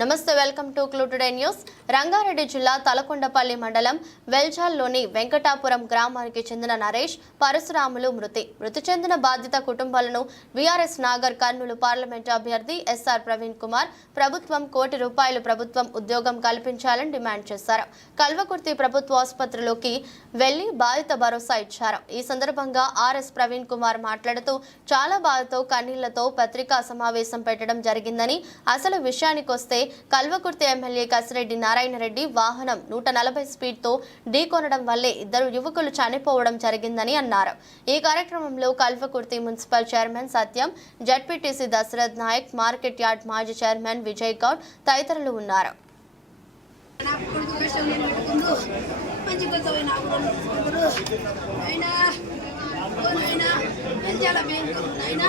నమస్తే welcome to క్లూటుడే news. Rangareddy జిల్లా తలకొండపల్లి మండలం వెల్జాల్లోని వెంకటాపురం గ్రామానికి చెందిన నరేష్ పరశురాములు మృతి. మృతి చెందిన బాధిత కుటుంబాలను V R S Nagar Kurnool parliament అభ్యర్థి ఎస్ఆర్ ప్రవీణ్ కుమార్ ప్రభుత్వం కోటి రూపాయలు ప్రభుత్వం ఉద్యోగం కల్పించాలని డిమాండ్ చేశారు. కల్వకుర్తి ప్రభుత్వ ఆసుపత్రిలోకి వెళ్ళి బాధిత భరోసా ఇచ్చారు. ఈ సందర్భంగా ఆర్ఎస్ ప్రవీణ్ కుమార్ మాట్లాడుతూ చాలా బాధతో కన్నీళ్ళతో పత్రికా సమావేశం పెట్టడం జరిగిందని అసలు విషయానికొస్తే కల్వకుర్తి ఎమ్మెల్యే కసిరెడ్డి నారాయణ రెడ్డి వాహనం నూట నలభై స్పీడ్తో ఢీకొనడం వల్లే ఇద్దరు యువకులు చనిపోవడం జరిగిందని అన్నారు. ఈ కార్యక్రమంలో Kalwakurthy municipal chairman Satyam ZPTC Dasharath Nayak market yard మాజీ చైర్మన్ విజయ్ గౌడ్ తదితరులు ఉన్నారు. నాయనా నాయనా నాయనా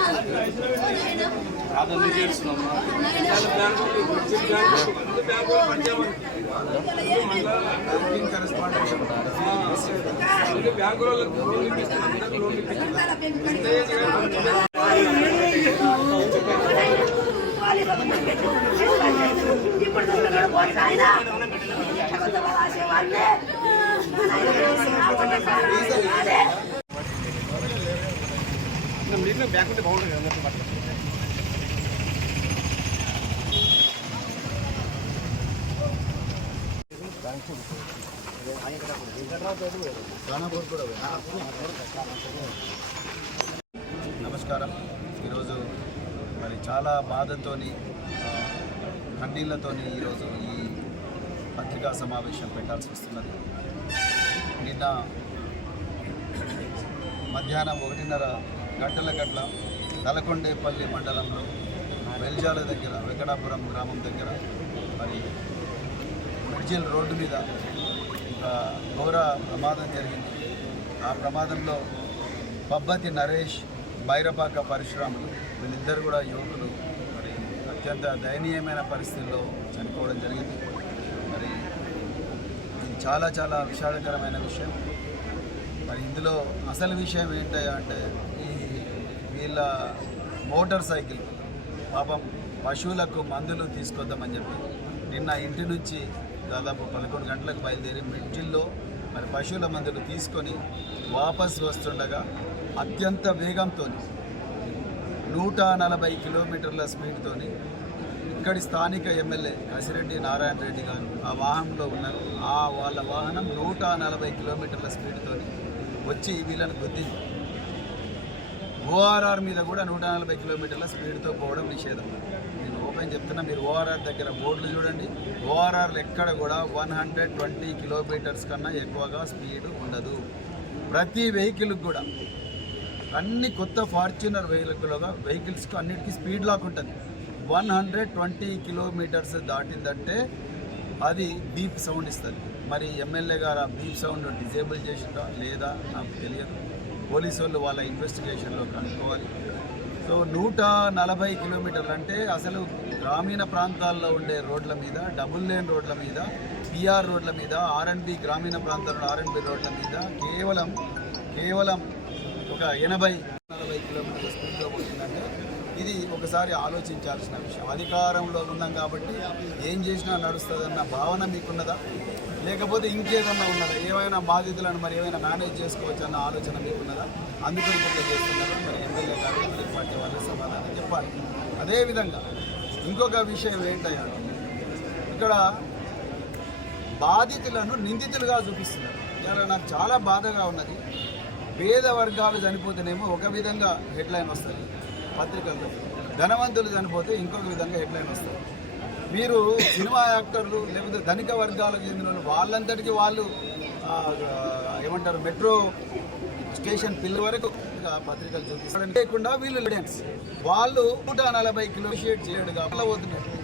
ఓ నాయనా ఇప్పుడు చూస్తున్నాడు నమస్కారం. ఈరోజు మరి చాలా బాధతోని ఆ, కన్నీళ్ళతోని ఈరోజు ఈ పత్రికా సమావేశం పెట్టాల్సి వస్తున్నది. నిన్న మధ్యాహ్నం ఒకటిన్నర గంటల గట్ల తలకొండేపల్లి మండలంలో వెల్జాల దగ్గర వెంకటాపురం గ్రామం దగ్గర మరి బ్రిడ్జిల్ రోడ్డు మీద ఒక ఘోర ప్రమాదం జరిగింది. ఆ ప్రమాదంలో బబ్బతి నరేష్ బైరపాక పరశురాములు వీళ్ళిద్దరు కూడా యువకులు. మరి అత్యంత దయనీయమైన పరిస్థితుల్లో చనిపోవడం జరిగింది. మరి ఇది చాలా చాలా విషాదకరమైన విషయం. మరి ఇందులో అసలు విషయం ఏంటయ్యా అంటే ఈ వీళ్ళ మోటార్ సైకిల్ పాపం పశువులకు మందులు తీసుకొద్దామని చెప్పి నిన్న ఇంటి నుంచి దాదాపు పదకొండు గంటలకు బయలుదేరి మిడ్జిల్లో మరి పశువుల మందులు తీసుకొని వాపస్ వస్తుండగా అత్యంత వేగంతో నూట నలభై కిలోమీటర్ల స్పీడ్తోని ఇక్కడి స్థానిక ఎమ్మెల్యే కసిరెడ్డి నారాయణ రెడ్డి గారు ఆ వాహనంలో ఉన్నారు ఆ వాళ్ళ వాహనం నూట నలభై కిలోమీటర్ల స్పీడ్తో వచ్చి వీళ్ళని గుద్దింది. ఓఆర్ఆర్ మీద కూడా నూట నలభై కిలోమీటర్ల స్పీడ్తో పోవడం నిషేధం. నేను ఓపెన్ చెప్తున్నా మీరు ఓఆర్ఆర్ దగ్గర బోర్డులు చూడండి. ఓఆర్ఆర్లు ఎక్కడ కూడా వన్ హండ్రెడ్ ట్వంటీ కిలోమీటర్స్ కన్నా ఎక్కువగా స్పీడ్ ఉండదు. ప్రతి వెహికల్ కూడా. అన్ని కొత్త ఫార్చునర్ వెహికల్గా వెహికల్స్కి అన్నిటికీ స్పీడ్ లాక్ ఉంటుంది. వన్ హండ్రెడ్ ట్వంటీ కిలోమీటర్స్ దాటిందంటే అది బీప్ సౌండ్ ఇస్తుంది. మరి ఎమ్మెల్యే గారు ఆ బీప్ సౌండ్ డిజేబుల్ చేసిందా లేదా నాకు తెలియదు. పోలీసు వాళ్ళు వాళ్ళ ఇన్వెస్టిగేషన్లో కనుక్కోవాలి. సో నూట నలభై కిలోమీటర్లు అంటే అసలు గ్రామీణ ప్రాంతాల్లో ఉండే రోడ్ల మీద డబుల్ లేన్ రోడ్ల మీద పిఆర్ రోడ్ల మీద ఆర్ఎన్బి గ్రామీణ ప్రాంతాల్లో ఆర్ఎన్బి రోడ్ల మీద కేవలం కేవలం ఒక ఎనభై నలభై కిలోమీటర్ల స్పీడ్లో పోతుందంటే ఇది ఒకసారి ఆలోచించాల్సిన విషయం. అధికారంలో ఉన్నాం కాబట్టి ఏం చేసినా నడుస్తుందన్న భావన మీకున్నదా? లేకపోతే ఇంకేదన్నా ఉన్నదా? ఏమైనా బాధితులను మరి ఏమైనా మేనేజ్ చేసుకోవచ్చు అన్న ఆలోచన మీకున్నదా అందుకని కొంత చేస్తున్నారా. మరి ఎమ్మెల్యే గారు పార్టీ వాళ్ళ సమాధానం చెప్పాలి. అదేవిధంగా ఇంకొక విషయం ఏంటయ్యా? ఇక్కడ బాధితులను నిందితులుగా చూపిస్తున్నారు. ఇలా నాకు చాలా బాధగా ఉన్నది. పేద వర్గాలు చనిపోతేనేమో ఒక విధంగా హెడ్లైన్ వస్తుంది. పత్రికల్లో ధనవంతులు చనిపోతే ఇంకొక విధంగా హెడ్లైన్ వస్తుంది. మీరు సినిమా యాక్టర్లు లేకపోతే ధనిక వర్గాలకు చెందిన వాళ్ళు వాళ్ళంతటికీ వాళ్ళు ఏమంటారు మెట్రో స్టేషన్ పిల్లల వరకు పత్రికలు చూపిస్తారు. లేకుండా వీళ్ళు ఎవిడెన్స్ వాళ్ళు నూట నలభై కిలోమీటర్ చేయడు కాబట్టి పోతున్నారు.